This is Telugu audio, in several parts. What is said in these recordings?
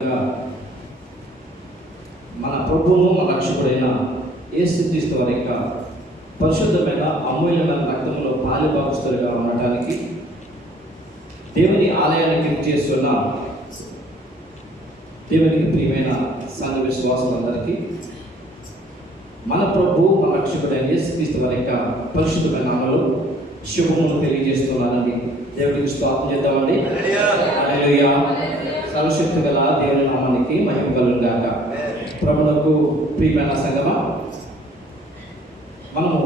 మన ప్రభువు మన రక్షకుడైన యేసుక్రీస్తు వారి యొక్క పరిశుద్ధమైన అమూల్యమైన రక్తంలో పాలుభాగస్తులుగా ఉండటానికి దేవుని ఆలయానికి చేస్తున్న దేవునికి ప్రియమైన సంఘ విశ్వాసులందరికీ మన ప్రభువు మన రక్షకుడైన యేసుక్రీస్తు వారి యొక్క పరిశుద్ధమైన నామములో శుభమును తెలియజేస్తున్నానండి. దేవుడికి స్తోత్రం చేద్దామండి. హల్లెలూయా. సర్వశక్తి గల దేవుని నామానికి మహిమ కలుగును గాక. ప్రభువుకు ప్రియమైన సంగమా, మనము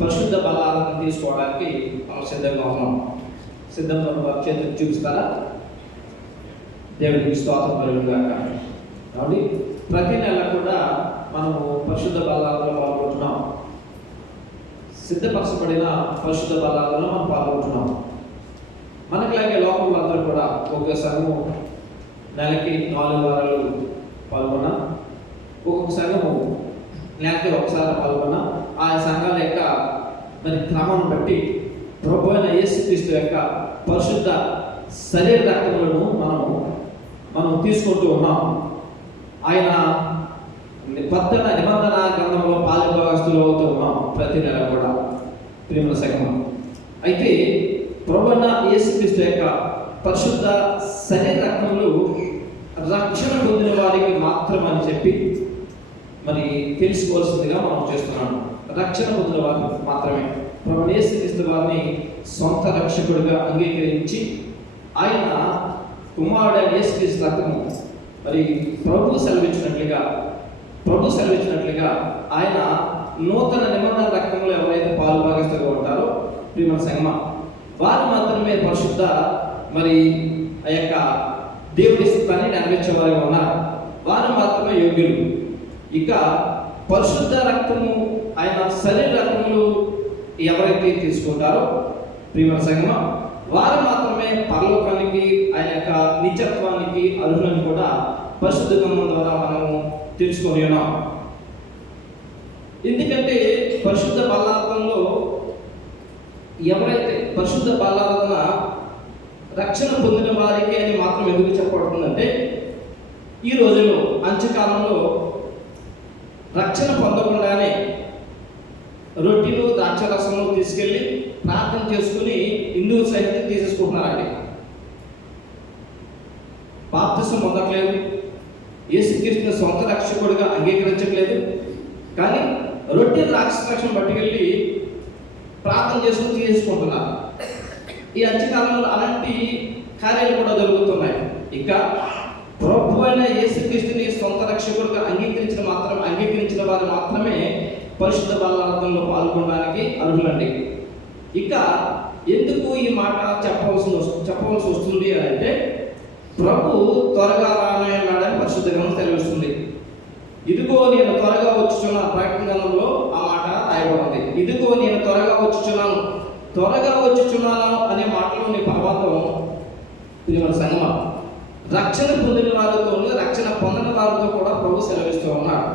పరిశుద్ధ బలాలను తీసుకోవడానికి మనం సిద్ధంగా ఉన్నాం. సిద్ధంగా ఉన్న వారి చేతులు చూపిస్తారా? దేవుడికి స్తోత్రం కలుగును గాక. కాబట్టి ప్రతి నెల కూడా మనము పరిశుద్ధ బలాలలో పాల్గొంటున్నాం. సిద్ధపరచబడిన పరిశుద్ధ బలాలలో మనం పాల్గొంటున్నాం. మనకులాగే లోకంలో అందరూ కూడా ఒక్కొక్క సంఘము నెలకి 4 వారాలు పాల్గొన్నా, ఒక్కొక్క సంఘము నెలకి ఒకసారి పాల్గొన్నా. ఆ సంఘాల యొక్క మరి క్రమం బట్టి ప్రభు అయిన యేసుక్రీస్తు యొక్క పరిశుద్ధ శరీర రక్తములను మనం తీసుకుంటూ ఉన్నాం. ఆయన కొత్త నిబంధన గ్రంథంలో పాలుభాగస్తులు అవుతూ ఉన్నాం ప్రతి నెల కూడా ప్రియమైన సంఘం. అయితే ప్రభు అయిన యేసుక్రీస్తు యొక్క పరిశుద్ధ శరీర రక్తములు రక్షణ పొందిన వారికి మాత్రమని చెప్పి మరి తెలుసుకోవాల్సిందిగా మనం చేస్తున్నాము. రక్షణ పొందిన వారికి మాత్రమే ప్రభు యేసుక్రీస్తు వారిని సొంత రక్షకుడిగా అంగీకరించి ఆయన కుమారుడైన యేసుక్రీస్తు రక్తము మరి ప్రభు సెలవిచ్చినట్లుగా ఆయన నూతన నిబంధన రక్తంలో ఎవరైతే పాలుభాగస్తులుగా ఉంటారో ప్రియమైన సంగమ, వారు మాత్రమే పరిశుద్ధ మరి ఆ యొక్క దేవుడి స్థితాన్ని నెరవేర్చేవారుగా ఉన్నారు. వారు మాత్రమే యోగ్యులు. ఇక పరిశుద్ధ రక్తము ఆయన శరీర రక్తములు ఎవరైతే తీసుకుంటారో ప్రియమైన సంగమ, వారు మాత్రమే పరలోకానికి ఆయన యొక్క నిత్యత్వానికి అర్హులని కూడా పరిశుద్ధ గ్రంథం ద్వారా మనము తెలుసుకొని ఉన్నాం. ఎందుకంటే పరిశుద్ధ బలార్థంలో ఎవరైతే పరిశుద్ధ బలార్థన రక్షణ పొందిన వారికి అని మాత్రం ఎందుకు చెప్పబడుతుందంటే, ఈ రోజుల్లో అంత్యకాలంలో రక్షణ పొందకుండానే రొట్టెలు ద్రాక్షరసము తీసుకెళ్ళి ప్రార్థన చేసుకుని హిందువులు సైతం తీసేసుకుంటున్నారండి. బాప్తిసం పొందట్లేదు, యేసుక్రీస్తుని సొంత రక్షకుడిగా అంగీకరించట్లేదు. కానీ రొట్టె ద్రాక్షరసం పట్టుకెళ్ళి ప్రార్థన చేసుకుని తీసేసుకుంటున్నారు. ఈ అంత్యకాలంలో అలాంటి కార్యాలు కూడా జరుగుతున్నాయి. ఇంకా ప్రభు అయిన యేసుక్రీస్తుని సొంత రక్షకుడిగా అంగీకరించిన వారు మాత్రమే పరిశుద్ధ బలార్థంలో పాల్గొనడానికి అర్హులండి. ఇక ఎందుకు ఈ మాట చెప్పవలసి వస్తుంది అని అంటే, ప్రభు త్వరగా రానన్నాడని పరిశుద్ధ గ్రంథం తెలియజేస్తుంది. ఇదిగో నేను త్వరగా వచ్చుచున్నాను. ప్రకటన గ్రంథంలో ఆ మాట రాయబడింది. ఇదిగో నేను త్వరగా వచ్చుచున్నాను అనే మాటలోని పర్వతం ప్రియమైన సంగమ, రక్షణ పొందిన వారితో రక్షణ పొందిన వారితో కూడా ప్రభు సెలవిస్తూ ఉన్నాడు.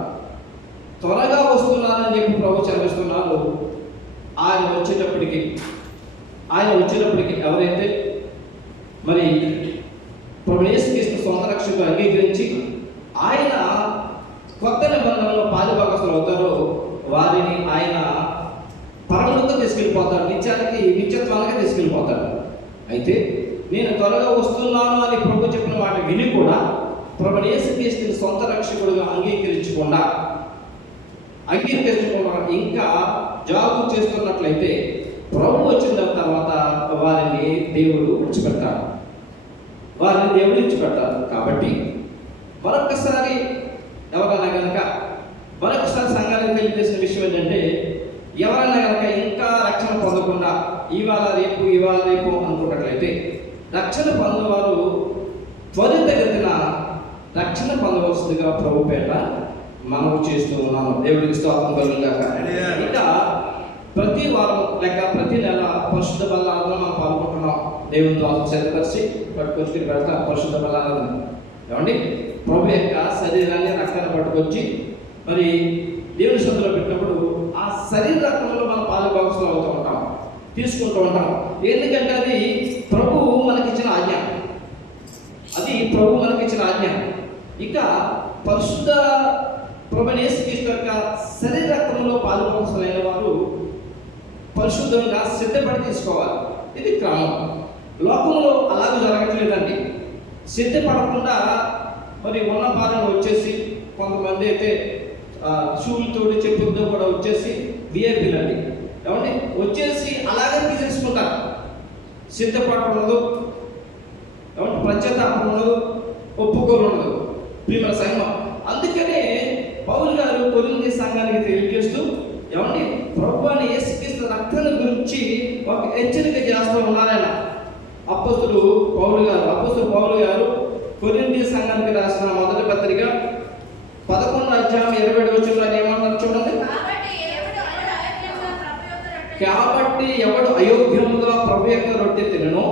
త్వరగా వస్తున్నానని చెప్పి ప్రభు సెలవిస్తున్నారు. ఆయన వచ్చేటప్పటికి ఎవరైతే మరి ప్రభు యేసుక్రీస్తు సొంత రక్షకుడు అంగీకరించి ఆయన కొత్త నిబంధనలో పాలుభాగస్తులు అవుతారో వారిని ఆయన పరలోకంగా తీసుకెళ్ళిపోతారు, నిత్యత్వానికి తీసుకెళ్ళిపోతారు. అయితే నేను త్వరగా వస్తున్నాను అని ప్రభు చెప్పిన మాట విని కూడా ప్రభు యేసుక్రీస్తుని సొంత రక్షకుడుగా అంగీకరించకుండా ఇంకా జాగు చేస్తున్నట్లయితే ప్రభు వచ్చిన తర్వాత వారిని దేవుడు విడిచిపెట్టారు. కాబట్టి మరొకసారి సంఘానికి తెలియజేసిన విషయం ఏంటంటే, ఎవరైనా కనుక ఇంకా రక్షణ పొందకుండా ఇవాళ రేపు అనుకున్నట్లయితే రక్షణ పొందేవారు త్వరితగతిన రక్షణ పొందవలసిందిగా ప్రభు పేట మనం చేస్తూ ఉన్నాము. దేవుడికి స్తోత్రం కలుగును గాక. ఇంకా ప్రతి వారం లేక ప్రతి నెల పరిశుద్ధ బలాలను మనం పాల్గొంటున్నాం. దేవుని ద్వారా సిద్ధపరిచి పట్టుకొచ్చి పెడతా పరిశుద్ధ బలాలను ఏమండి, ప్రభు యొక్క శరీరాన్ని రక్తాన్ని పట్టుకొచ్చి మరి దేవుని సొంతలో పెట్టినప్పుడు ఆ శరీర రక్తంలో మనం పాలుభాగస్తులు అవుతూ ఉంటాం, తీసుకుంటూ ఉంటాం. ఎందుకంటే అది ప్రభువు మనకిచ్చిన ఆజ్ఞ. ఇక పరిశుద్ధ ప్రభువైన యేసుక్రీస్తు యొక్క శరీర రక్తంలో పాలుపంచులైన వారు పరిశుద్ధంగా సిద్ధపడి తీసుకోవాలి. ఇది క్రమం. లోకంలో అలాగే జరగట్లేదండి. సిద్ధపడకుండా మరి ఉన్న పాలన వచ్చేసి కొంతమంది అయితే షూలతోటి చెప్పులతో కూడా వచ్చేసి విఐపీలు అండి ఏమండి వచ్చేసి అలాగే తీసేసుకుంటారు. సిద్ధపడటం ఉండదు, ఏమంటే ప్రత్యేతాపం ఉండదు, ఒప్పుకోలు ఉండదు ప్రియమైన సంఘం. అందుకనే పౌలు గారు కొరింథీ సంఘానికి తెలియజేస్తూ ఏమండి ప్రభువైన యేసుక్రీస్తు రక్తాన్ని గురించి ఒక హెచ్చరిక చేస్తూ ఉన్నారాయన. అపోస్తలుడు పౌలు గారు కొరింథీ సంఘానికి రాసిన మొదటి పత్రిక 11:20 ఏమన్నారు చూడండి. కాబట్టి ఎవడు అయోగ్యముగా ప్రభు యొక్క రొట్టె తినను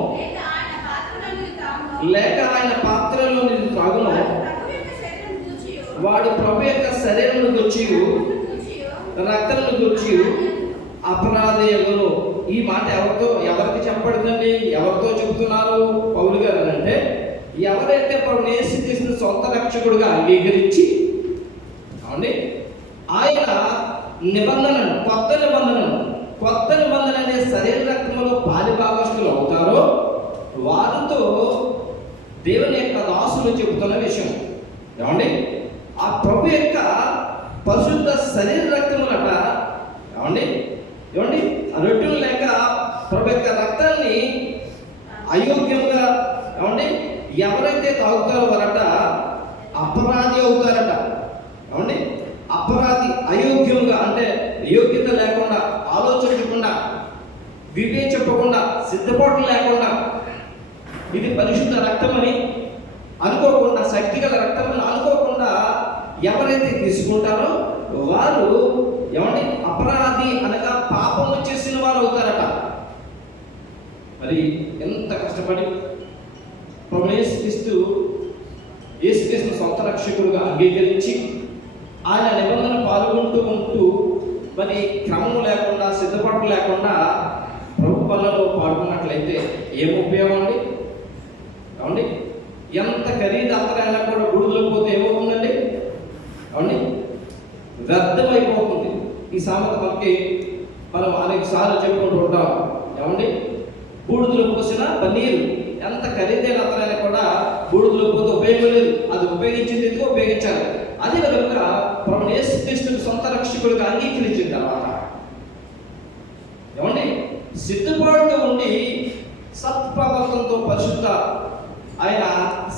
లేక ఆయన పాత్రలో త్రాగును వాడు ప్రభు యొక్క శరీరమును గుర్చి రక్తమును గుర్చి అపరాధయమును. ఈ మాట ఎవరికి చెప్పబడిందండి? ఎవరితో చెబుతున్నారు పౌలు గారు అంటే, ఎవరైతే ప్రభువుని యేసుక్రీస్తుని సొంత రక్షకుడుగా అంగీకరించి అవునండి ఆయన నిబంధనను కొత్త నిబంధన అనే శరీర రక్తంలో పాలిభాగస్తులు అవుతారో వారితో దేవుని యొక్క దాసులు చెబుతున్న విషయం ఏమండి, ఆ ప్రభు యొక్క పరిశుద్ధ శరీర రక్తములట ఏమండి రొట్టెలు లేక ప్రభు యొక్క రక్తాన్ని అయోగ్యంగా ఏమండి ఎవరైతే తాగుతారో వారట అపరాధి అవుతారట. ఏమండి అపరాధి అయోగ్యంగా అంటే యోగ్యత లేకుండా, ఆలోచించకుండా, వివేచించకుండా, సిద్ధపాటు లేకుండా ఇది పరిశుద్ధ రక్తమని అనుకోకుండా, శక్తిగల రక్తమని అనుకోకుండా ఎవరైతే తీసుకుంటారో వారు ఏమండి అపరాధి అనగా పాపము చేసిన వారు అవుతారట. మరి ఎంత కష్టపడి ప్రభువైన యేసుక్రీస్తు సొంత రక్షకుడుగా అంగీకరించి ఆయన నిబంధన పాల్గొంటూ ఉంటూ మరి క్రమం లేకుండా, సిద్ధపాటు లేకుండా ప్రభు పనులలో పాల్గొన్నట్లయితే ఏం ఉపయోగం అండి? ఏమండి ఎంత ఖరీదు అత్తరైనా కూడా బూడిదలో పోతే ఏమవుతుందండి? ఏమండి వ్యర్థమైపోతుంది. ఈ సామెత మనం అనేక సార్లు చెప్పుకుంటూ ఉంటాం. ఏమండి బూడిదలో పోసిన పన్నీరు ఎంత ఖరీదైన అత్తరైనా కూడా బూడిదలో పోతే ఉపయోగం లేదు. అది ఉపయోగించింది ఎందుకు ఉపయోగించాలి. అదే విధంగా ప్రభువైన యేసుక్రీస్తుని సొంత రక్షకుడిగా అంగీకరించిన తర్వాత ఏమండి సిద్ధపాటుగా ఉండి సత్ప్రవర్తనతో పరిశుద్ధ ఆయన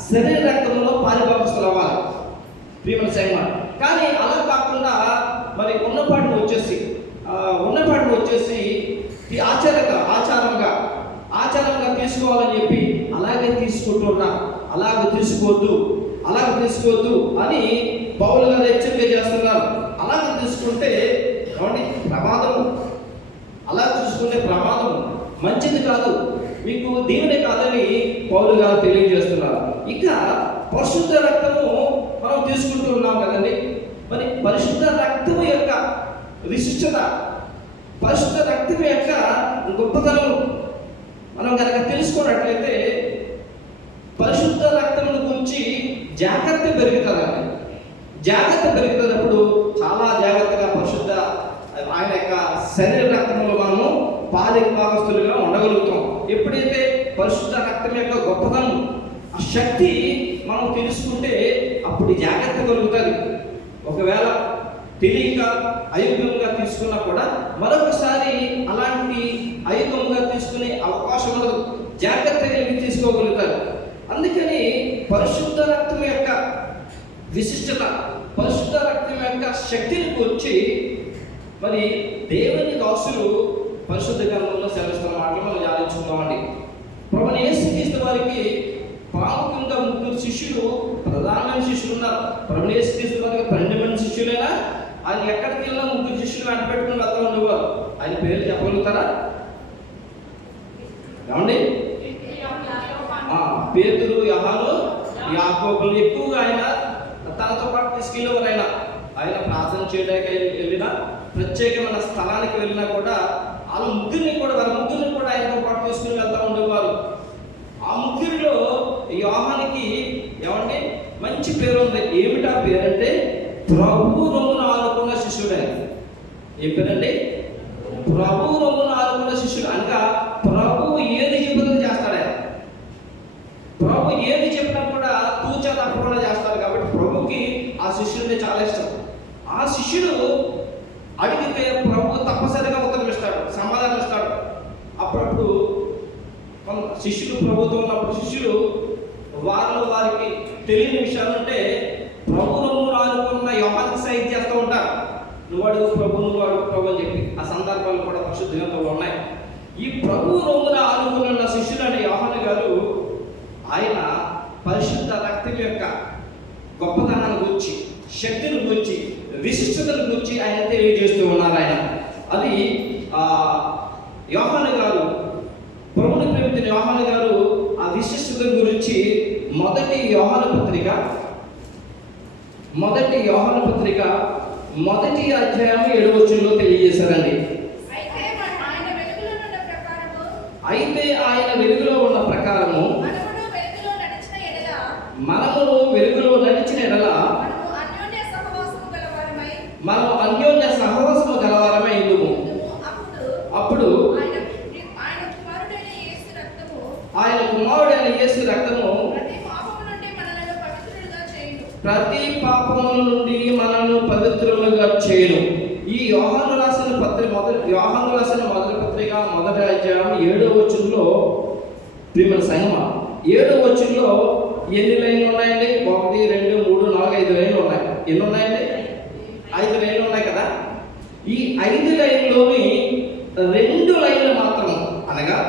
శరీర రక్తంలో పాలిభాగస్తులు అవ్వాలి ప్రియమైన సంఘం. కానీ అలా కాకుండా మరి ఉన్నపాటిని వచ్చేసి ఆచారంగా తీసుకోవాలని చెప్పి అలాగే తీసుకుంటున్నా, అలాగే తీసుకోవద్దు అని పౌలు గారు హెచ్చరిక చేస్తున్నారు. అలాగే తీసుకుంటే ప్రమాదము, అలా చూసుకుంటే ప్రమాదం మంచిది కాదు, మీకు దీవెనే కాదని పౌలు గారు తెలియజేస్తున్నారు. ఇక పరిశుద్ధ రక్తము మనం తీసుకుంటూ ఉన్నాం కదండి. మరి పరిశుద్ధ రక్తము యొక్క విశిష్టత, పరిశుద్ధ రక్తం యొక్క గొప్పతనం మనం కనుక తెలుసుకున్నట్లయితే పరిశుద్ధ రక్తం గురించి జాగ్రత్త పెరుగుతున్నప్పుడు చాలా జాగ్రత్తగా పరిశుద్ధ ఆయన యొక్క శరీర రక్తంలో మనము పాలిభాగస్తులుగా ఉండగలుగుతాం. ఎప్పుడైతే పరిశుద్ధ రక్తం యొక్క గొప్పతనం, ఆ శక్తి మనం తెలుసుకుంటే అప్పుడు జాగ్రత్త కలుగుతుంది. ఒకవేళ తెలియక అయోగ్యంగా తీసుకున్నా కూడా మరొకసారి అలాంటి అయోగ్యంగా తీసుకునే అవకాశం ఉండదు. జాగ్రత్త కలిగి తీసుకోగలుగుతారు. అందుకని పరిశుద్ధ రక్తం యొక్క విశిష్టత, పరిశుద్ధ రక్తం యొక్క శక్తిని గురించి మరి దేవుని దాసులు పరిశుద్ధ గ్రంథంలో సెలవిస్తున్న మాటలు మనం ఆలోచించుకుందామండి. ప్రభువైన యేసుక్రీస్తు వారికి ప్రాముఖ్యంగా 3 శిష్యులు, ప్రధానమైన శిష్యులు ఉన్నారు. ప్రభువైన యేసుక్రీస్తు వారికి 12 మంది శిష్యులైనా ఆయన ఎక్కడికి వెళ్ళినా 3 శిష్యులు వెంట పెట్టుకుని వెళ్తా ఉండేవారు. ఆయన పేర్లు చెప్పగలుగుతారా? ఏమండి పేతురు, యోహాను, యాకోబులు ఎక్కువగా ఆయన తనతో పాటు తీసుకెళ్ళేవారు. ఆయన ప్రార్థన చేయడానికి వెళ్ళినా, ప్రత్యేకమైన స్థలానికి వెళ్ళినా కూడా వాళ్ళ ముగ్గురిని కూడా ఆయనతో పాటు తీసుకుని వెళ్తూ ఉండేవారు. ఆ ముగ్గురిలో యోహానికి మంచి పేరు ఉంది. ఏమిటా పేరంటే ప్రభు రొమ్మున ఆనుకున్న శిష్యుడే. ఏ పేరండి? ప్రభు రొమ్మున ఆనుకున్న శిష్యుడు. అనగా ప్రభు ఏది చెబుతుందో చేస్తాడే. ప్రభు ఏది చెప్పినా కూడా తూచా తప్పకుండా చేస్తాడు. కాబట్టి ప్రభుకి ఆ శిష్యుడిని చాలా ఇష్టం. ఆ శిష్యుడు అడిగితే ప్రభు తప్పనిసరిగా ఉత్తరం ఇస్తాడు, సమాధానం ఇస్తాడు. అప్పుడప్పుడు శిష్యుడు ప్రభుతో ఉన్నప్పుడు శిష్యుడు వారికి తెలియని విషయాలు ఉంటే ప్రభు రొమ్మున ఆనుకున్న యోహానుకి సైన్ చేస్తూ ఉంటారు. నువ్వు అడుగు ప్రభు, నువ్వు అడుగు ప్రభు అని చెప్పి. ఆ సందర్భాలు కూడా పరిశుద్ధ గ్రంథంలో ఉన్నాయి. ఈ ప్రభు రొమ్మున ఆనుకున్న శిష్యుడు అంటే యోహాను గారు, ఆయన పరిశుద్ధ రక్తం యొక్క గొప్పతనాన్ని గురించి, శక్తిని గురించి, విశిష్టతను గురించి ఆయన తెలియజేస్తూ ఉన్నారు. ఆయన అది యోహాను గారు, ప్రభుని ప్రేమించిన యోహాను గారు ఆ విశిష్టత గురించి మొదటి యోహాను పత్రిక మొదటి అధ్యాయం 7వ వచనంలో తెలియజేశారండి. అయితే ఆయన వెలుగులో ఉన్న ప్రకారము మనము వెలుగులో నడిచిన ఎడల మనం అన్యోన్య సహవాసము గలవారమై ఉండుము. అప్పుడు ఆయన కుమారుడైన యేసు రక్తము ప్రతి పాపము నుండి మనల్ని పవిత్రులుగా చేయును. ఈ యోహాను రాసిన మొదటి పత్రిక మొదటి అధ్యాయం 7వ వచనంలో ప్రియమైన సంగమా, 7వ వచనంలో ఎన్ని లైన్లు ఉన్నాయండి? 1 2 3 4 5 లైన్లు ఉన్నాయి. ఎన్ని ఉన్నాయండి? 5 లైన్లు ఉన్నాయి కదా. ఈ 5 లైన్లోని 2 లైన్లు మాత్రం, అనగా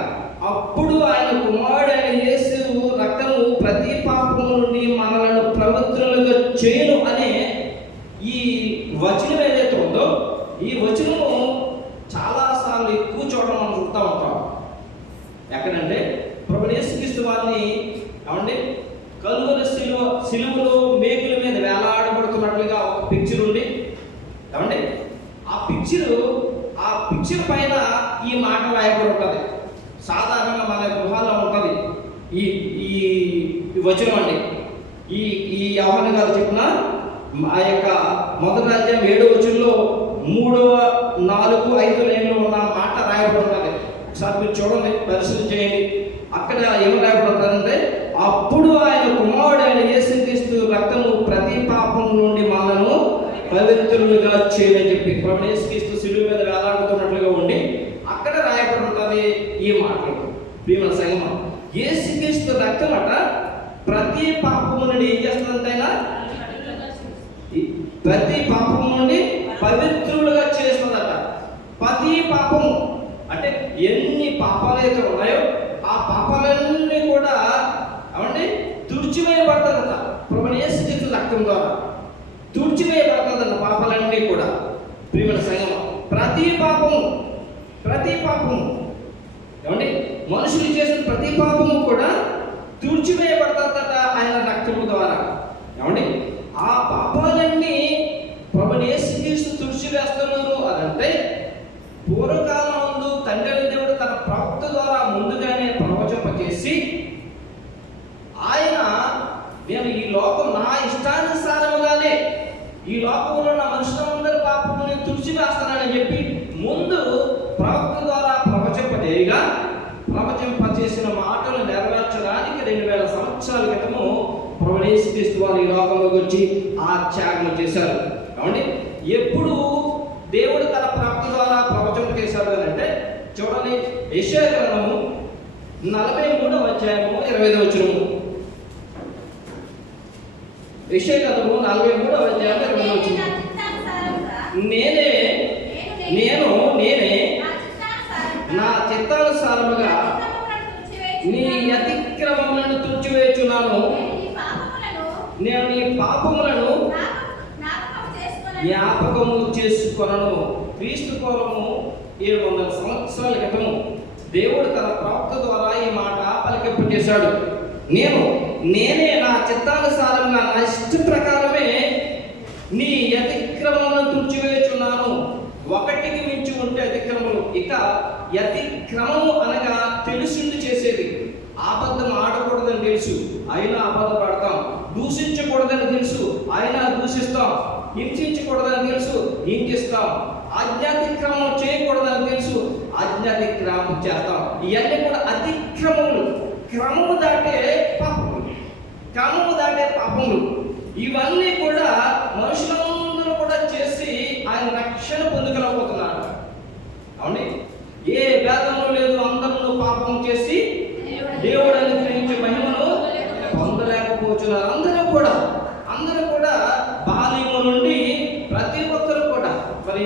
అప్పుడు ఆయన కుమారుడైన యేసు రక్తము ప్రతి పాపము నుండి మనలను పవిత్రులుగా చేయును అనే ఈ వచనం ఏదైతే ఉందో, ఈ వచనము చాలాసార్లు ఎక్కువ చోట్ల మనం చూస్తూ ఉంటాం. ఎక్కడంటే ప్రభువు యేసుక్రీస్తు వారిని ఏమండి కలువరి సిలువలో మేకుల మీద వేలాడబడుతున్నట్లుగా ఒక పిక్చర్ ఉంది. ఏమండి ఆ పిక్చర్ పైన ఈ మాట రాయబడి ఉంటుంది. సాధారణంగా మన గృహాల్లో ఉంటుంది ఈ వచనం అండి. ఈ యోహాను గారు చెప్పిన ఆ యొక్క మొదటి అధ్యాయం 7వ వచనంలో 3, 4, 5 లైన్లు ఉన్న మాట రాయబడి ఉంటుంది. ఒకసారి మీరు చూడండి, పరిశీలన చేయండి. అక్కడ ఏమి రాయబడి ఉంటుందంటే, అప్పుడు ఆయన కుమారుడైన యేసుక్రీస్తు రక్తము ప్రతి పాపం నుండి మనను పవిత్రులుగా చేయని చెప్పి ప్రభు యేసుక్రీస్తు శిలువ మీద వేలాడుతున్నట్లుగా ఉండి అక్కడ రాయబడి ఉంటుంది ఈ మాటలు. ప్రియమైన సంగమం, యేసుక్రీస్తు రక్తం అట ప్రతి పాపము నుండి ఏం చేస్తుందంటే, ప్రతి పాపము నుండి పవిత్రులుగా చేస్తుందట. ప్రతి పాపము అంటే ఎన్ని పాపాలు అయితే ఉన్నాయో ఆ పాపాలన్నీ కూడా అవండి తుడిచివేయబడుతుందట. ప్రభువు యేసుక్రీస్తు రక్తం ద్వారా తుడిచివేయబడుతుందన్న పాపాలన్నీ కూడా. ప్రియమైన సంగమం, ప్రతి పాపము ఏమండి మనుషులు చేసిన ప్రతి పాపము కూడా తుడిచివేయబడుతుందట ఆయన రక్తము ద్వారా. ఏమండి ఆ పాపాలన్నీ ప్రభువు యేసుక్రీస్తు తుడిచివేస్తున్నారు అదంటే, పూర్వకాలంలో తండ్రి దేవుడు తన ప్రవక్త ద్వారా ముందుగానే ప్రవచింపజేసి ఆయన నేను ఈ లోకం నా ఇష్టానుసారముగానే ఈ లోకంలో నా మనుషులందరి పాపముని తుడిచివేస్తానని చెప్పి ముందు ప్రవక్త ద్వారా ప్రవచింపజేసిన మాటలు నెరవేర్చడానికి 2000 సంవత్సరాల క్రితము ప్రభువు యేసుక్రీస్తు వారు ఈ లోకంలోకి వచ్చి ఆ త్యాగం చేశారు. కాబట్టి ఎప్పుడు దేవుడు తన ప్రవక్త ద్వారా ప్రవచనం చేశాడు అని అంటే చూడండి, యెషయా గ్రంథము 43వ అధ్యాయము 25వ వచనము. యెషయా గ్రంథము 43వ అధ్యాయం 25వ వచనం. నేనే నా చిత్తానుసారముగా నీ అతిక్రమములను తుడిచివేయుచున్నాను. నేను నీ పాపములను జ్ఞాపకము చేసుకొనను. క్రీస్తు పూర్వము 700 సంవత్సరాల క్రితము దేవుడు తన ప్రవక్త ద్వారా ఈ మాట పలికింపజేశాడు. నేనే నా చిత్తానుసారంగా నా ఇష్ట ప్రకారమే నీ అతిక్రమములను తుడిచివేయుచున్నాను. ఒకటికి మించి ఉంటే అతిక్రమములు. ఇక అతిక్రమము అనగా తెలిసింది చేసేది. అబద్ధం ఆడకూడదని తెలుసు, అయినా అబద్ధం పడతాం. దూషించకూడదు ఆయన దూషిస్తాం. హింసించకూడదని తెలుసు, హింసిస్తాం. ఆజ్ఞాతిక్రమం చేయకూడదని తెలుసు, ఆజ్ఞాతిక్రమం చేస్తాం. ఇవన్నీ కూడా అతిక్రమములు, క్రమము దాటే పాపములు, క్రమము దాటే పాపములు. ఇవన్నీ కూడా మనుషులందరూ కూడా చేసి ఆయన రక్షణ పొందుకోలేకపోతున్నారు. అవునండి, ఏ భేదము లేదు, అందరూ పాపం చేసి దేవుడు అనుగ్రహించే మహిమను పొందలేకపోతున్నారు. అందరూ కూడా బాల్యము నుండి ప్రతి ఒక్కరు కూడా మరి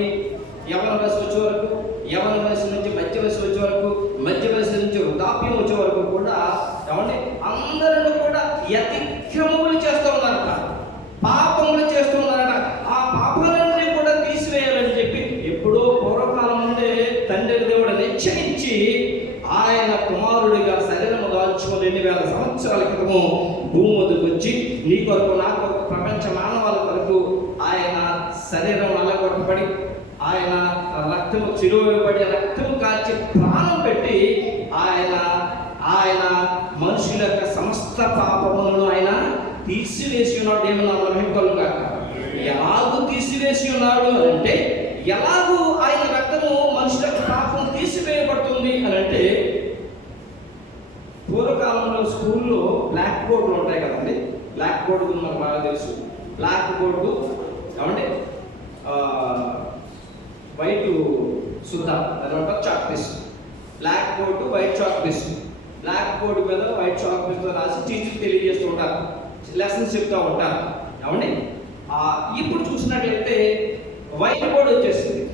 యవన వయసు వచ్చే వరకు, యవన వయసు నుంచి మధ్య వయసు వచ్చే వరకు, మధ్య వయసు నుంచి వృద్ధాప్యం వచ్చే వరకు కూడా ఏమంటే అందరూ కూడా అతిక్రమములు చేస్తూ ఉన్నారట, పాపములు చేస్తూ ఉన్నారట. ఆ పాపాలన్నీ కూడా తీసివేయాలని చెప్పి ఎప్పుడో పూర్వకాలం నుండే తండ్రి దేవుడు నిశ్చయించి ఆయన కుమారుడిగా శరీరము దాల్చుకొని 2000 సంవత్సరాల క్రితము భూమి వద్దకు వచ్చి నీ కొరకు, నా కొరకు, ప్రపంచ మానవాల కొరకు ఆయన శరీరం నల్లగొట్టబడి, ఆయన రక్తము చిరువబడి, రక్తము కాచి ప్రాణం పెట్టి ఆయన మనుషుల యొక్క సమస్త పాపములను ఆయన తీసివేసి ఉన్నాడు. ఏమన్నా మహిమలు కాక ఎలాగూ తీసివేసి ఉన్నాడు అంటే, ఎలాగూ ఆయన రక్తము మనుషుల పాపం తీసివేయబడుతుంది అని అంటే, పూర్వకాలంలో స్కూల్లో బ్లాక్ బోర్డులు ఉంటాయి కదండి. బ్లాక్ బోర్డు గురించి మనకు బాగా తెలుసు. బ్లాక్ బోర్డు ఏమంటే వైట్ సుద్ద అదంట chalk piece. Black board white chalk piece. Black board మీద వైట్ చాక్ పీస్తో రాసి టీచర్ తెలియజేస్తూ ఉంటారు, లెసన్స్ చెప్తూ ఉంటారు. ఏమండి, ఇప్పుడు చూసినట్లయితే వైట్ బోర్డు వచ్చేసింది.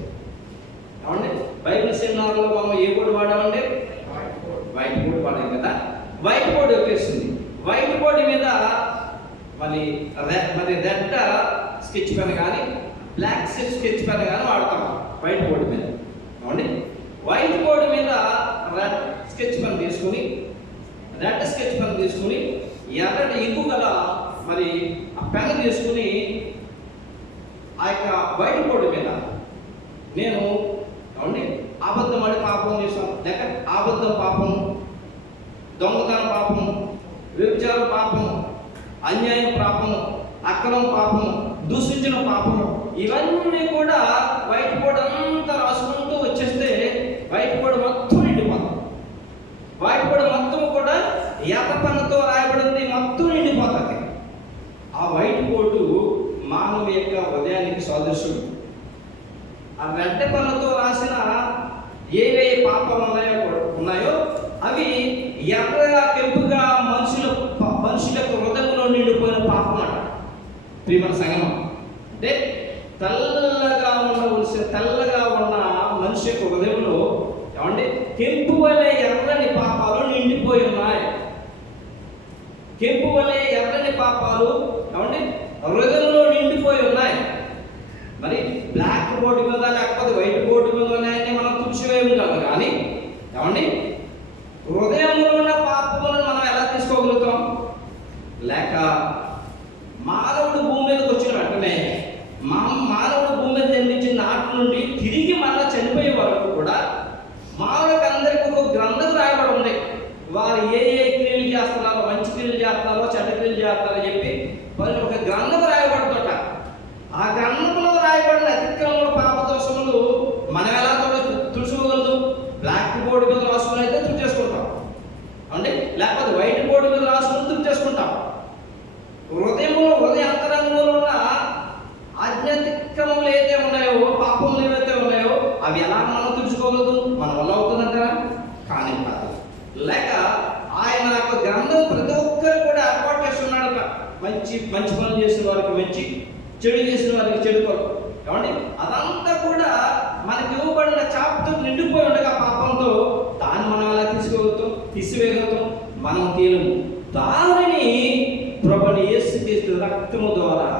ఏమండి, బైబిల్ సెమినార్లో మనం ఏ బోర్డు వాడామంటే వైట్ బోర్డు వాడాం కదా. వైట్ బోర్డు వచ్చేసింది. వైట్ బోర్డు మీద మరి రెడ్ స్కెచ్ పెన్ కానీ బ్లాక్ స్కెచ్ పెన్ కానీ వాడతాం వైట్ బోర్డు మీద. ఏమండి, వైట్ బోర్డు మీద రెడ్ స్కెచ్ పెన్ తీసుకుని, రెడ్ స్కెచ్ పెన్ తీసుకుని, ఎర్రటి ఇంకు గల మరి ఆ పెన్ తీసుకుని ఆ యొక్క వైట్ బోర్డు మీద నేను ఏమండి అబద్ధం ఆడి పాపం చేశాను, లేక అబద్ధం పాపం, దొంగతనం పాపం, వ్యభిచారం పాపం, అన్యాయం పాపము, అక్రమం పాపము, దూషించిన పాపము, ఇవన్నీ కూడా వైట్ బోర్డు అంతా రాసుకుంటూ వచ్చేస్తే వైట్ బోర్డు మొత్తం నిండిపోతాం. వైట్ బోర్డు మొత్తం కూడా ఎర్ర పెన్నుతో రాయబడింది మొత్తం నిండిపోతుంది. ఆ వైట్ బోర్డు మానవ యొక్క హృదయానికి సాదృశ్యుడు. ఆ రెడ్ పెన్నుతో రాసిన ఏవే పాపాలు ఉన్నాయో అవి ఎర్రగా కెంపుగా మనుషుల హృదయంలో నిండిపోయిన పాపం అట. ప్రియమైన సంగమం అంటే తెల్లగా ఉన్న మనిషి యొక్క హృదయంలో ఏమంటే కెంపు వలె ఎర్రని పాపాలు నిండిపోయి ఉన్నాయి. కెంపు వలె ఎర్రని పాపాలు ఏమంటే హృదయంలో నిండిపోయి ఉన్నాయి. మరి బ్లాక్ బోర్డు మీద లేకపోతే వైట్ బోర్డు మీద ఉన్నాయని మనం తుడిచివేయము కాదు, కానీ ఏమండి హృదయంలో ఉన్న పాపములను మనం ఎలా తీసుకోగలుగుతాం? లేక మానవుడు భూమి మీదకి వచ్చిన వెంటనే మానవుడు భూమి మీద జన్మించిన నాటి నుండి తిరిగి మళ్ళీ చనిపోయే వరకు కూడా మానవులకు అందరికీ ఒక గ్రంథం రాయబడి ఉంది. వారు ఏ క్రియలు చేస్తున్నారో, మంచి క్రియలు చేస్తున్నారో, చెడ్డ క్రియలు చేస్తున్నారో చెప్పి వారికి ఒక గ్రంథం రాయబడుతుంట. ఆ గ్రంథంలో రాయబడిన అతిక్రమములు, పాపదోషములు మనం ఎలా తుడుచుకోగలదు? బ్లాక్ బోర్డు మీద రాసుకుని అయితే తుడిచేసుకుంటాం, అంటే లేకపోతే వైట్ బోర్డు మీద రాసుకుని తుడిచేసుకుంటాం. హృదయ అంతరంగంలో ఉన్న ఆధ్యాత్మికములు ఏదైతే ఉన్నాయో, పాపములు ఏవైతే ఉన్నాయో అవి ఎలా మనం తుడుచుకోగలదు? మన వల్ల అవుతుందంటారా? కానీ కాదు. లేక ఆయన యొక్క గ్రంథం ప్రతి ఒక్కరు కూడా ఏర్పాటు చేస్తున్నాడట. మంచి పనులు చేసిన వారికి మంచి, చెడు చేసిన వారికి చెడు కొరకు. ఏమండి అదంతా కూడా మనకి ఇవ్వబడిన చాప్టర్ నిండిపోయి ఉండగా పాపంతో దాన్ని మనం ఎలా తీసివేయగలుగుతాం? మనం తీయలేము. దానిని ప్రభుని యేసుక్రీస్తు రక్తము ద్వారా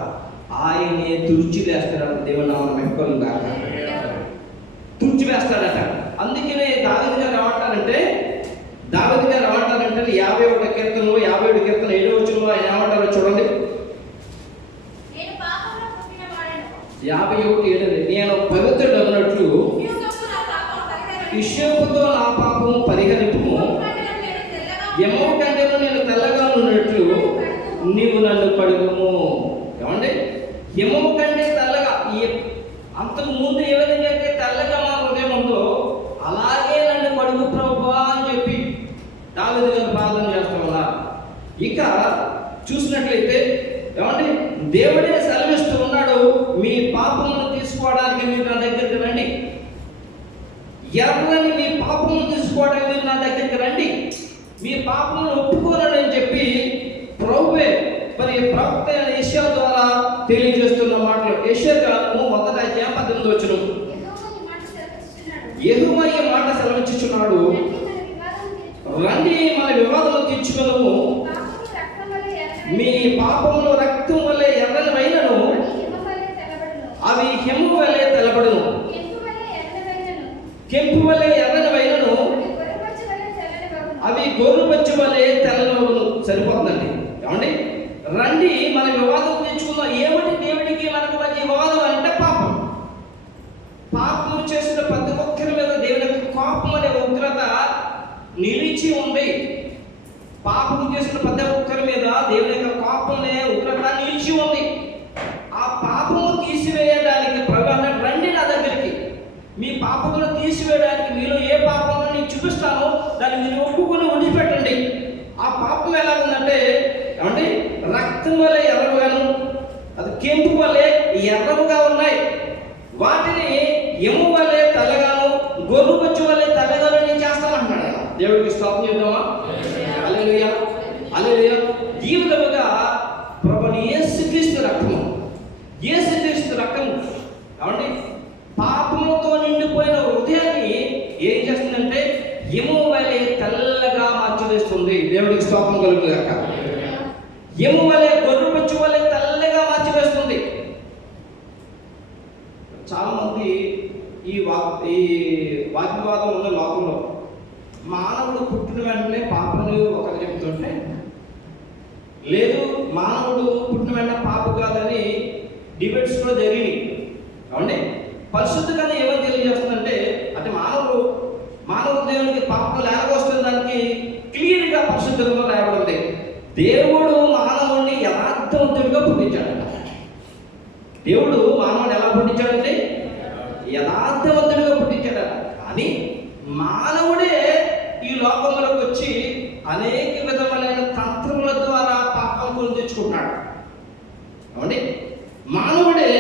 ఆయనే తుడిచివేస్తాడట. దేవుని నామమున మహిమ గాక. తుడిచివేస్తాడట. అందుకనే దావీదు గారు ఏమంటారంటే 51 కీర్తనలో 57 కీర్తన 7వ వచనంలో ఆయన ఏమంటారో చూడండి. 51:7 నేను పవిత్రుడు అన్నట్లు ఇష్యోపుతో నా పాపము పరిహరింపుము, ఎమవు కంటేను నేను తెల్లగా ఉన్నట్లు నీవు నన్ను కడుగుము. ఏమండి హిమము కంటే తెల్లగా, అంతకు ముందు ఏ విధంగా అయితే తెల్లగా మా హృదయం ఉందో అలాగే నన్ను కడుగు ప్రభువా అని చెప్పి దావీదు గారు ప్రార్థన చేస్తూ ఉన్నారు. ఇక చూసినట్లయితే ఏమంటే దేవుడే సెలవిస్తూ ఉన్నాడు, మీ పాపమును తీసుకోవడానికి మీరు నా దగ్గరికి రండి. ఎవరిని మీ పాపమును తీసుకోవడానికి మీరు నా దగ్గరికి రండి, మీ పాపమును ఒప్పుకోనని చెప్పి ప్రభువే మరి ప్రవక్త యెషయా ద్వారా తెలియజేస్తున్న మాటలు. యెషయా గ్రంథము 1:18 యెహోవా ఈ మాట సెలవిచ్చుచున్నాడు, రండి మన వివాదము తీర్చుకొనుము, మీ పాపములు రక్తం వలె ఎర్రనివైనను అవి హిమ వలె తెల్లబడును, కెంపు వలె ఎర్రనివైనను అవి గొర్రెపచ్చి వలె తెల్లనవును. సరిపోతుందండి. ఏమండి, రండి మన వివాదం తెచ్చుకుందాం. ఏమిటి దేవుడికి మనకు మధ్య వివాదం అంటే పాపం. పాపం చేసిన ప్రతి ఒక్కరి మీద దేవుని యొక్క కోపం అనే ఉగ్రత నిలిచి ఉంది. పాపం చేసిన ప్రతి ఒక్కరి మీద దేవుని యొక్క కోపం అనే ఉగ్రత నిలిచి ఉంది. ఆ పాపము తీసివేయడానికి ప్రభు అన్నాడు, రండి నా దగ్గరికి, మీ పాపమును తీసివేయడానికి మీలో ఏ పాపమో నేను చూపిస్తానో దాన్ని మీరు ఒప్పుకొని వదిలిపెట్టండి. ఆ పాపం ఎలా ఉందంటే ఏమంటే రక్తం వలె ఎర్రగాను, అది కెంపు వలె ఎర్రగా ఉన్నాయి, వాటిని ఎము వలె తెల్లగాను గొర్రెపచ్చు వలె తెల్లగాను నేను చేస్తానంటున్నాడు. దేవుడికి స్తోత్రం చేద్దామా? హల్లెలూయా, హల్లెలూయా. ఈ విధముగా ప్రభుని యేసుక్రీస్తు రక్తము, యేసుక్రీస్తు రక్తము ఏమంటే పాపముతో నిండిపోయిన హృదయాన్ని ఏం చేస్తుందంటే ఎము వలె తెల్లగా మార్చివేస్తుంది. దేవుడికి స్తోత్రం కలుగుగాక. ఎము వలె గొర్రెపచ్చు వలె తెల్లగా మార్చివేస్తుంది. చాలా మంది ఈ వాగ్వివాదం ఉన్న లోకంలో మానవుడు పుట్టిన వెంటనే పాపలు ఒకరు చెప్తుంటే, లేదు మానవుడు పుట్టిన వెంటనే పాప కాదని డిబేట్స్ కూడా జరిగినాయి. అవునండి, పరిశుద్ధ కన్నా ఏమని తెలియజేస్తుందంటే అంటే మానవ దేవునికి పాపం లేకపోతుంది, దానికి క్లియర్గా పరిశుద్ధంగా రాయబడింది. దేవుడు మానవుడిని యథార్థవంతుడిగా పుట్టించాడు. దేవుడు మానవుడు ఎలా పుట్టించాడంటే యథార్థవంతుడిగా పుట్టించాడు. కానీ మానవుడే ఈ లోకంలోకి వచ్చి అనేక విధమైన తంత్రముల ద్వారా పాపం కొని తెచ్చుకుంటున్నాడు. అవునండి, మానవుడే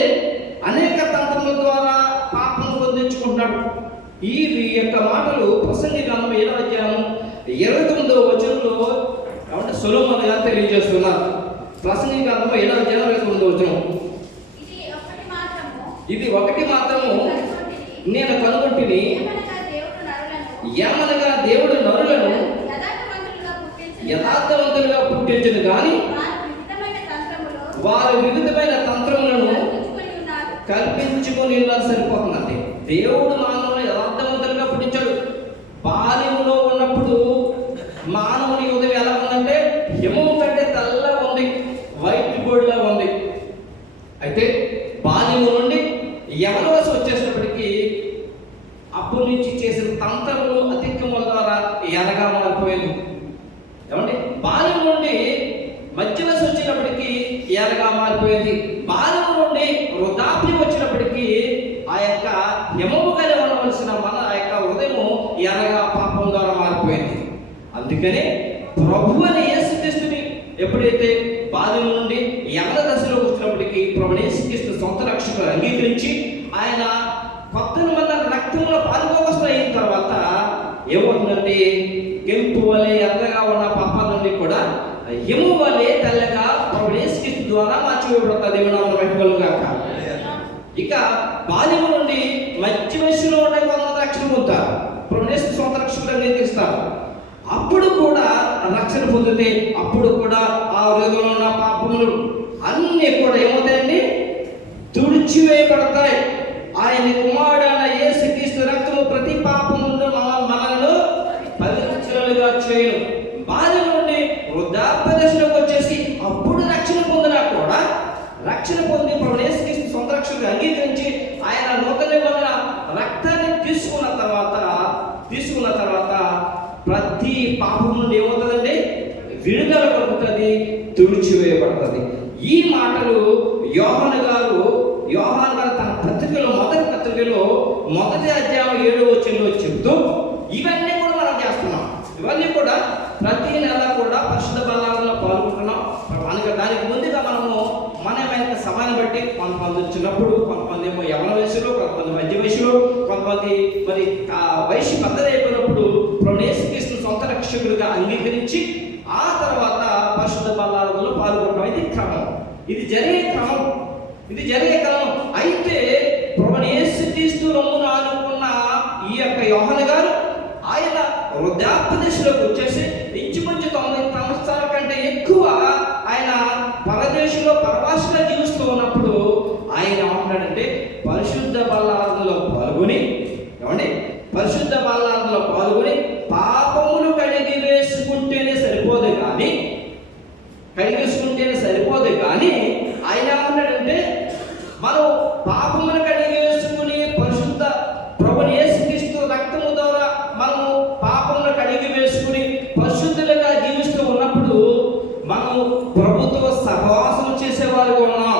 అనేక తంత్రముల ద్వారా పాపం కొని తెచ్చుకుంటున్నాడు. ఈ యొక్క మాటలు ప్రసంగి గ్రంథం 7:29 కాబట్టి సొలొమోను గారు తెలియజేస్తున్నారు. ప్రసంగి గ్రంథం 7:29 ఇది ఒకటి మాత్రము నేను కనుగొంటిని, ఏమనగా దేవుడు నరులను యథార్థవంతులుగా పుట్టించను కానీ వారు వివిధమైన తంత్రములను కల్పించుకొని ఉన్నారు. సరిపోతుందండి. దేవుడు మానవుని యథార్థవంతులుగా పుట్టించాడు. బాల్యములో ఉన్నప్పుడు మానవుని ఉదయం ఎలా ఉందంటే హిమము కంటే తెల్లగా ఉంది, వైట్ గోల్డ్లా ఉంది. అయితే బాల్యము నుండి యవన వయసు వచ్చేసినప్పటికీ అప్పటి నుంచి చేసిన తంత్రములు అతిక్రమల ద్వారా ఎరగా మారిపోయింది. ఏమంటే బాల్యం నుండి మధ్య వయసు వచ్చినప్పటికీ ఎరగా మారిపోయింది. బాల్యం నుండి వృద్ధాప్యం వచ్చినప్పటికీ ఆ యొక్క యమముగా ఉండవలసిన మన ఆ యొక్క హృదయము ఎరగా పాపం ద్వారా మారిపోయింది. అందుకనే ప్రభు అనే యేసుక్రీస్తుని ఎప్పుడైతే బాల్యం నుండి యవన దశలోకి వచ్చినప్పటికీ ప్రభు యేసుక్రీస్తు సొంత రక్షకుడు అంగీకరించి ఆయన కొత్త మన రక్తంలో పాల్గొవలసిన అయిన తర్వాత ఏమవుతుందంటే కెంపు వలె ఎర్రగా ఉన్న పాపాల నుండి కూడా ఎము వలె తెల్లగా ప్రభు యేసుక్రీస్తు ద్వారా మార్చివేయబడతాది. దేవుని మహిమకలుగాక. ఇక బాల్యము నుండి మధ్య వయసులో ఉండే కొంత రక్షణ పొందుతారు, ప్రభు యేసు సొంత రక్షకుడు అంగీకరిస్తారు. అప్పుడు కూడా రక్షణ పొందితే అప్పుడు కూడా ఆ హృదయంలో ఉన్న పాపములు అన్నీ కూడా ఏమవుతాయండి? తుడిచివేయబడతాయి. ఆయన కుమారుడైన యేసుక్రీస్తు రక్తము ప్రతి పాపము నుండి మనలను పవిత్రులుగా చేయను. బాల్యం నుండి వృద్ధాప్య దశలోకి వచ్చేసి అప్పుడు రక్షణ పొందినా కూడా రక్షణ పొంది ప్రభు యేసుక్రీస్తు సొంత రక్షకుడు అంగీకరించి ఆయన నూతన నిబంధన రక్తాన్ని తీసుకున్న తర్వాత ప్రతి పాపం నుండి ఏమవుతుందండి? విడుదల కలుగుతుంది, తుడిచివేయబడుతుంది. ఈ మాటలు యోహాను గారు తన మొదటి పత్రికలో మొదటి అధ్యాయం 7వ వచనంలో చెబుతూ ఇవన్నీ కూడా మనం చేస్తున్నాం. ఇవన్నీ కూడా ప్రతి నెల కూడా పరిశుద్ధ బలాలలో పాల్గొంటున్నాం. దానికి ముందుగా మనము మన యొక్క సమయాన్ని బట్టి కొంతమంది చిన్నప్పుడు, కొంతమంది ఏమో యవన వయసులో, కొంతమంది మధ్య వయసులో, కొంతమంది మరి వయసు పెద్దది అయిపోయినప్పుడు ప్రభువు యేసుక్రీస్తును సొంత రక్షకుడిగా అంగీకరించి ఆ తర్వాత పరిశుద్ధ బలాలలో పాల్గొనడం. ఇది జరిగే క్రమం. అయితే ప్రభువు యేసుక్రీస్తు రొమ్మును ఆనుకున్న ఈ యొక్క యోహాను గారు ఆయన వృద్ధాప్య దశలోకి వచ్చేసి ఇంచుమించు 90 సంవత్సరాల కంటే ఎక్కువ ఆయన పరదేశంలో పరవాసిగా జీవిస్తూ ఉన్నప్పుడు ఆయన ఏమంటాడంటే పరిశుద్ధ బలాలలో పాల్గొని పాపములు కడిగేసుకుంటేనే సరిపోదు కానీ ఆయన ఏమన్నాడంటే మనం పాపములు కడిగేసుకుని పరిశుద్ధ ప్రభువు యేసుక్రీస్తు రక్తము ద్వారా మనము పాపములు కడిగి వేసుకుని పరిశుద్ధులుగా జీవిస్తూ ఉన్నప్పుడు మనము ప్రభుత్వ సహవాసం చేసేవారుగా ఉన్నాం.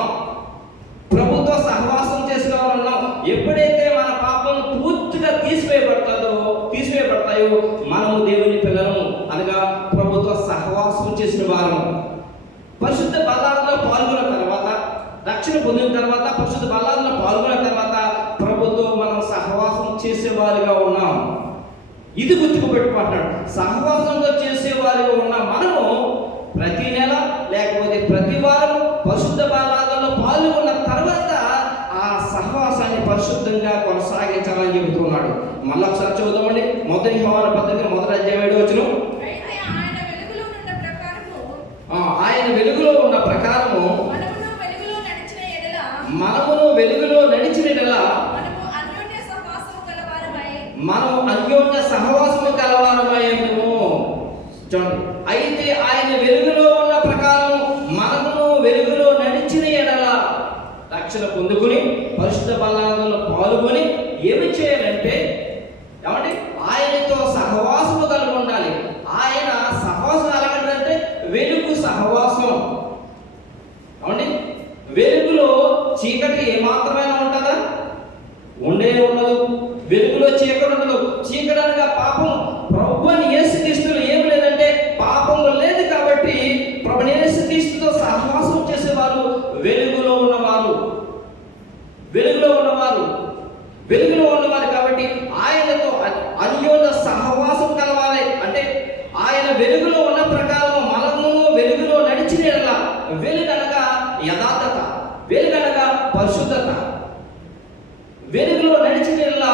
ఎప్పుడైతే మన పాపములు పూర్తిగా తీసివేయబడతాయో మనము దేవుని పిల్లలము అనగా ప్రభుత్వ సహవాసం చేసిన వారము. పరిశుద్ధ బలాలలో పాల్గొన్న తర్వాత, రక్షణ పొందిన తర్వాత, పరిశుద్ధ బలాలలో పాల్గొన్న తర్వాత ప్రభుత్వం మనం సహవాసం చేసేవారిగా ఉన్నాం. ఇది గుర్తుపెట్టుకుంటున్నాడు. సహవాసంలో చేసేవారిగా ఉన్నాం. మనము ప్రతి నెల లేకపోతే ప్రతి వారం పరిశుద్ధ బలాలలో పాల్గొన్న తర్వాత ఆ సహవాసాన్ని పరిశుద్ధంగా కొనసాగించాలని చెబుతున్నాడు. మళ్ళీ ఒకసారి చదువుతామండి. మొదటి యోహాను పత్రిక 1వ అధ్యాయం 7వ వచనం. ఆయన వెలుగులో ఉన్న ప్రకారము మనమును వెలుగులో నడిచిన ఎడల మనము అన్యోన్య సహవాసము కలవారమయ్యము. చూడండి, అయితే ఆయన వెలుగులో ఉన్న ప్రకారం మనమును వెలుగులో నడిచిన ఎడల రక్షణ పొందుకుని పరిశుద్ధ బలాలలో పాల్గొని ఏమి చేయాలంటే ఆయనతో సహవాసము కలిగి ఉండాలి. ఆయన సహవాసం ఎలాగంటే వెలుగు సహవాసం. వెలుగులో చీకటి ఏమాత్రమైనా ఉంటుందా? ఉండదు. వెలుగులో చీకటి ఉండదు. చీకటి అనగా పాపం. ప్రభువుని యేసుక్రీస్తులో ఏం లేదంటే పాపం లేదు. కాబట్టి ప్రభువుని యేసుక్రీస్తుతో సహవాసం చేసేవారు వెలుగులో ఉన్నవారు కాబట్టి ఆయనతో అన్యోన్య సహవాసం కలవాలి. అంటే ఆయన వెలుగులో ఉన్న ప్రకారం మనము వెలుగులో నడిచిన ఎడల, వెలుగనగా యథార్థత, వెలుగనగా పరిశుద్ధత, వెలుగులో నడిచిన ఎడల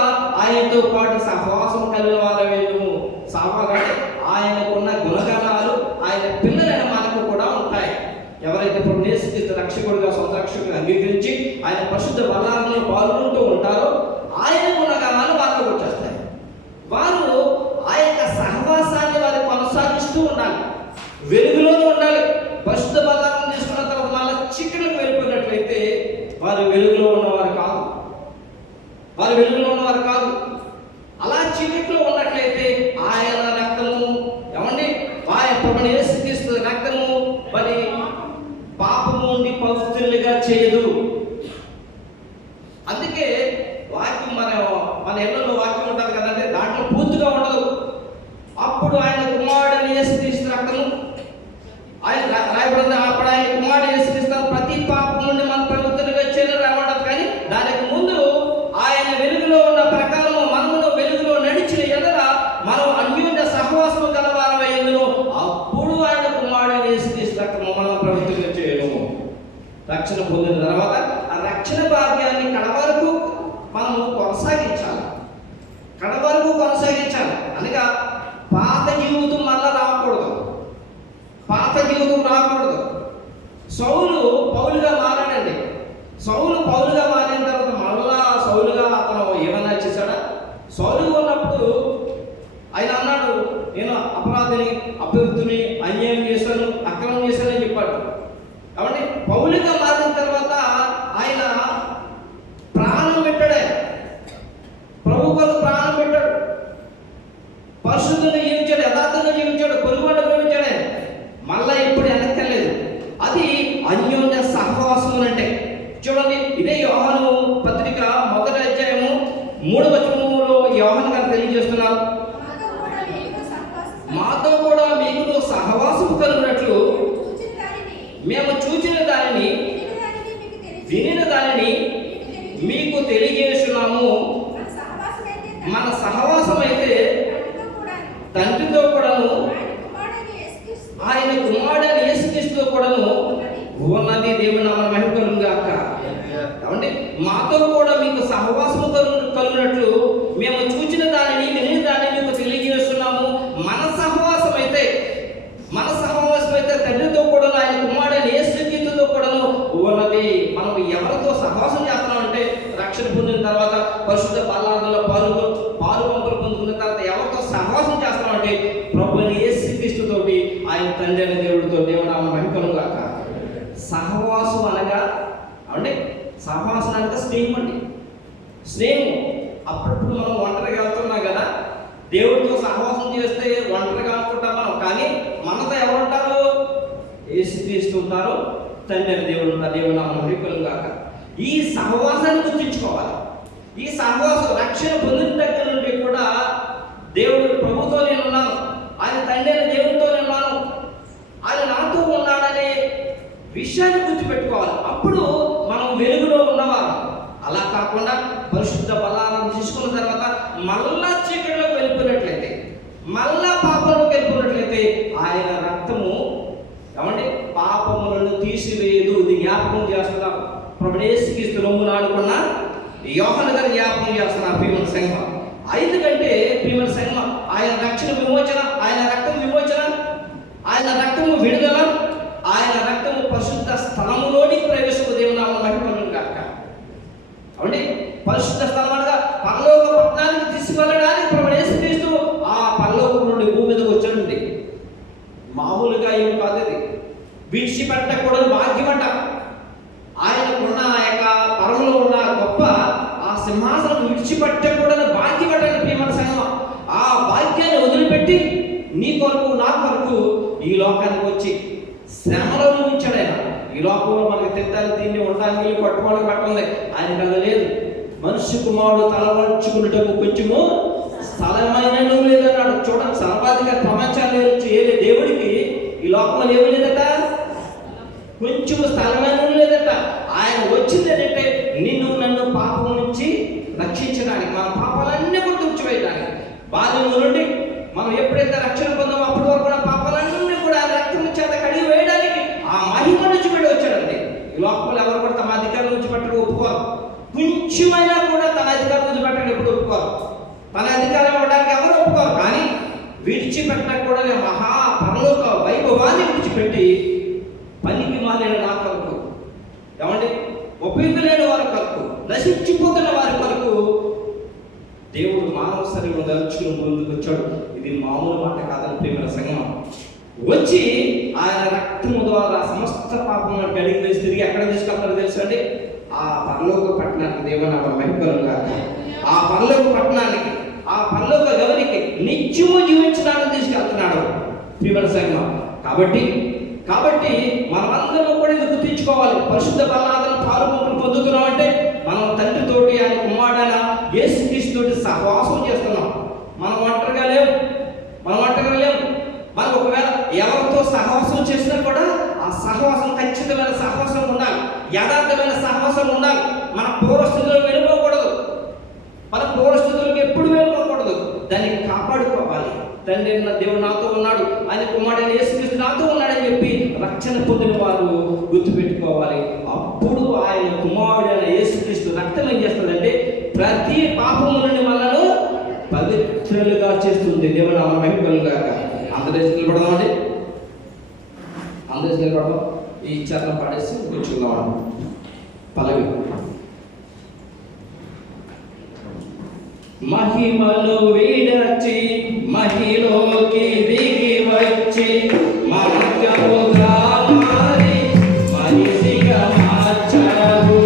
ఆయనతో పాటు సహవాసం కలిగిన వారమేము. సామాగానే ఆయనకున్న గుణగణాలు ఆయన పిల్లలైన మనకు కూడా ఉంటాయి. ఎవరైతే ఇప్పుడు యేసుక్రీస్తు రక్షకుడిగా సొంత రక్షకుడిగా అంగీకరించి ఆయన పరిశుద్ధ బలాలలో పాల్గొంటూ ఉంటారో ఆయన గుణగణాలు వాళ్ళకు వచ్చేస్తాయి. వారు ఆ యొక్క సహవాసాన్ని వారు కొనసాగిస్తూ ఉండాలి. వెలుగులోనే ఉండాలి. పరిశుద్ధ బలాలను తీసుకున్న తర్వాత మళ్ళీ చీకటికి వెళ్ళిపోయినట్లయితే వారు వెలుగులో ఉన్నవారు కాదు. అలా చీకట్లో ఉన్నట్లయితే ఆయన రక్తము ఆయన ప్రభువు యేసుక్రీస్తు రక్తము మరి పాపము నుండి పవిత్రులుగా చేయదు. అందుకే వాక్యం మన ఇళ్ళలో వాక్యం ఉంటుంది కదంటే దాంట్లో పూర్తిగా ఉండదు. అప్పుడు ఆయన కుమారుడు యేసుక్రీస్తు రక్తము ఆయన రాయబడింది. అప్పుడు ఆయన కుమారుడు యేసుక్రీస్తు ప్రతి పాపం నుండి మన పవిత్రులుగా చేయడం రావడం. కానీ దానికి ముందు ఆయన వెలుగులో ఉన్న ప్రకారం మనమును వెలుగులో నడిచిన ఎడల మనం అన్యోన్య సహవాసము గలవారమయ్యేందును. అప్పుడు ఆయన కుమారుడు యేసుక్రీస్తు రక్తము మనం పవిత్రులుగా చేయడము. రక్షణ పొందిన తర్వాత ఆ రక్షణ భాగ్యాన్ని కడవరకు మనము కొనసాగించాలి. అనగా పాత జీవితం మళ్ళా రాకూడదు. సౌలు పౌలుగా మారాడండి. పౌలుగా మారిన తర్వాత మళ్ళా సౌలుగా అతను ఏమన్నా చేశాడా? సౌలుగా ఉన్నప్పుడు ఆయన అన్నాడు, నేను అపరాధిని, అభివృద్ధిని, అన్యాయం చేశాను, అక్రమం చేశానని చెప్పాడు. కాబట్టి పౌలుగా మారిన తర్వాత ఆయన ప్రాణం పెట్టాడే, ప్రభు కొరకు ప్రాణం పెట్టాడు. పరిశుద్ధంగా జీవించాడు, యథార్థంగా జీవించాడు, పొరుగువాడు జీవించాడే. మళ్ళా ఇప్పుడు వెనక్కలేదు. అది అన్యోన్య సహవాసం వినిన దానిని మీకు తెలియజేస్తున్నాము. మన సహవాసం అయితే తండ్రితో కూడాను ఆయన కుమారుడైన యేసుక్రీస్తుతో కూడాను ఉన్నది. దేవుని నామమున మహిమ కలుగును గాక. కాబట్టి మాతో కూడా మీకు సహవాసము కలుగునట్లు మేము చూచిన దానిని వినిన దానిని మీకు తెలియజేస్తున్నాము. మన సహవాసం అయితే తండ్రితో కూడా ఆయన కుమారుడైన యేసుక్రీస్తుతో కూడాను ఉన్నది. మనం ఎవరితో సహవాసం చేస్తున్నామంటే రక్షణ పొందిన తర్వాత పరిశుద్ధ బలాలలో పాలు పంపులు పొందుకున్న తర్వాత ఎవరితో సహవాసం చేస్తామంటే ప్రభువైన యేసుక్రీస్తుతోటి ఆయన తండ్రి అయిన దేవుడితో. దేవుని నామమున మహిమ కలుగును గాక. సహవాసం అనగా అంటే సహవాసం అనగా స్నేహం అండి. స్నేహం అప్పుడప్పుడు మనం ఒంటరిగా వెళ్తున్నాం కదా, దేవుడితో సహవాసం చేస్తే ఒంటరిగా అనుకుంటాం మనం. కానీ మనతో ఎవరు ఉంటారు? యేసుక్రీస్తు ఉంటారు, తండ్రి అయిన దేవుడు ఉంటారు. దేవుని నామమున మహిమ కలుగును గాక. ఈ సహవాసాన్ని గుర్తించుకోవాలి. ఈ సహవాసం రక్షణ పొందిన దగ్గర నుండి కూడా దేవుడు ప్రభుతో నేను ఉన్నాను, ఆయన తండ్రి అయిన దేవుడితో ఉన్నాను, ఆయన నాతో ఉన్నాడనే విషయాన్ని గుర్తుపెట్టుకోవాలి. అప్పుడు మనం వెలుగులో ఉన్నవారు. అలా కాకుండా పరిశుద్ధ బలాలను తీసుకున్న తర్వాత మళ్ళా చీకటిలోకి వెళ్ళిపోయినట్లయితే, మళ్ళా పాపంలోకి వెళ్ళిపోయినట్లయితే ఆయన రక్తము ఏమంటే పాపములను తీసివేయదు. ఇది జ్ఞాపకం చేస్తున్నారు. ప్రభువైన యేసుక్రీస్తు రొమ్మున ఆడుకున్న యోహాను గారు జ్ఞాపకం చేస్తున్నారు. ప్రియమైన సంఘం, ఎందుకంటే ప్రియమైన సంఘం, ఆయన రక్షణ విమోచన, ఆయన రక్తం విమోచన, ఆయన రక్తము విడుదల, ఆయన రక్తము పరిశుద్ధ స్థలములోని ప్రవేశము. దేవుని నామమున మహిమ కలుగును గాక. అంటే పరిశుద్ధ స్థలం అనగా పరలోక పట్టణానికి తీసుకువెళ్ళడానికి ప్రభువైన యేసుక్రీస్తు ఆ పరలోకం నుండి భూమి మీదకి వచ్చాడండి. మామూలుగా ఏమి కాదు, ఇది విడిచిపెట్టకూడని భాగ్యం అంట. ఆయనకున్న ఆ యొక్క పరములో ఉన్న గొప్ప ఆ సింహాసనం విడిచిపెట్టకూడని భాగ్యం అంటారు. ప్రియమైన సంఘం, ఆ భాగ్యాన్ని వదిలిపెట్టి నీ కొరకు నా కొరకు ఈ లోకానికి వచ్చి శ్రమలో ఉంచాడు ఆయన. ఈ లోకంలో మనకి తింటానికి తిండి, ఉండడానికి పట్టుకోవడానికి పట్టండి. ఆయన కదా లేదు. మనుష్య కుమారుడు తల వంచుకున్నటకు కొంచెము స్థలమైన లేదన్నాడు. చూడండి, సర్వాధిక ప్రపంచాన్ని ఏలే దేవుడికి ఈ లోకంలో ఏమీ లేదట, కొంచెము స్థలమైన లేదట. ఆయన వచ్చింది ఏంటంటే నిన్ను నన్ను పాపం నుంచి రక్షించడానికి, మన పాపాలన్నీ కూడా తుడిచివేయడానికి. బాల్యం నుండి మనం ఎప్పుడైతే రక్షణ పొందామో అప్పటి వరకు కూడా పాపాలన్నీ కూడా రక్తం చేత కడిగి వేయడానికి ఆ మహిమ నుంచి పెట్టి వచ్చాడండి. ఈ లోకంలో ఎవరు కూడా తమ అధికారం నుంచి పెట్టడం ఒప్పుకోరు. కొంచెమైనా కూడా తన అధికారం నుంచి పెట్టడం ఎప్పుడు ఒప్పుకోరు. తన అధికారం ఇవ్వడానికి ఎవరు ఒప్పుకోరు. కానీ విడిచిపెట్టకూడని మహా పరలోక వైభవాన్ని విడిచిపెట్టి పనికి మాలిన నా కొరకు, ఏమంటే ఉపయోగలేని వారి కొరకు, నశించిపోతున్న వారి కొరకు దేవుడు మానవ శరీరం ధరించుకుని ముందుకు వచ్చాడు. ఇది మామూలు మాట కాదని ప్రియమైన సంఘం. వచ్చి ఆయన రక్తము ద్వారా సమస్త పాపములను కడిగి వేసి తిరిగి ఎక్కడ తీసుకెళ్తారో తెలుసు అండి? ఆ పరలోక పట్టణానికి. దేవుని నామమున మహిమ కలుగును గాక. ఆ పరలోక పట్టణానికి, ఆ పరలోక గవనికి నిత్యము జీవించడానికి తీసుకెళ్తున్నాడు ప్రియమైన సంఘం. కాబట్టి మనమందరం కూడా ఇది గుర్తించుకోవాలి. పరిశుద్ధ బలాలను పాలు పంపులు పొందుతున్నామంటే మనం తండ్రితోటి, ఆయన కుమారుడైన యేసుక్రీస్తుతోటి సహవాసం చేస్తున్నాం. మనం ఒంటరిగా లేవు. మనం ఒకవేళ ఎవరితో సహవాసం చేసినా కూడా ఆ సహవాసం ఖచ్చితమైన సహవాసం ఉండాలి, యథార్థమైన సహవాసం ఉండాలి. మన పూర్వస్థితిలో వెళ్ళిపోకూడదు. మన పూర్వస్థితులకు ఎప్పుడు వెళ్ళిపోకూడదు. దాన్ని కాపాడుకోవాలి. తండ్రి దేవుడు నాతో ఉన్నాడు, ఆయన కుమారుడైన యేసుక్రీస్తు నాతో ఉన్నాడని చెప్పి రక్షణ పొందిన వారు గుర్తుపెట్టుకోవాలి. అప్పుడు ఆయన కుమారుడైన యేసుక్రీస్తు రక్తం ఏం చేస్తుందంటే ప్రతి పాపము నుండి మనను పవిత్రులుగా చేస్తుంది. దేవుడు నామమున మహిమ కలుగును గాక. అందరూ నిలబడదామండి. ఈ చరణం పాడేసి కూర్చుందాం. పల్లవి. మహిమను విడచి మహిలోకి దిగి వచ్చి మార్గముగా మారి మనిషిగా మార్చావు.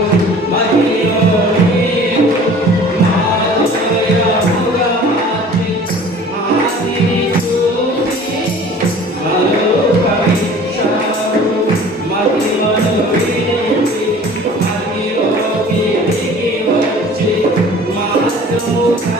మహిలో నీవు మాధుర్యముగా మార్చి ఆదిని చూసి మరుకరించావు. మహిమను విడిచి మహిలోకి దిగి వచ్చి మార్గముగా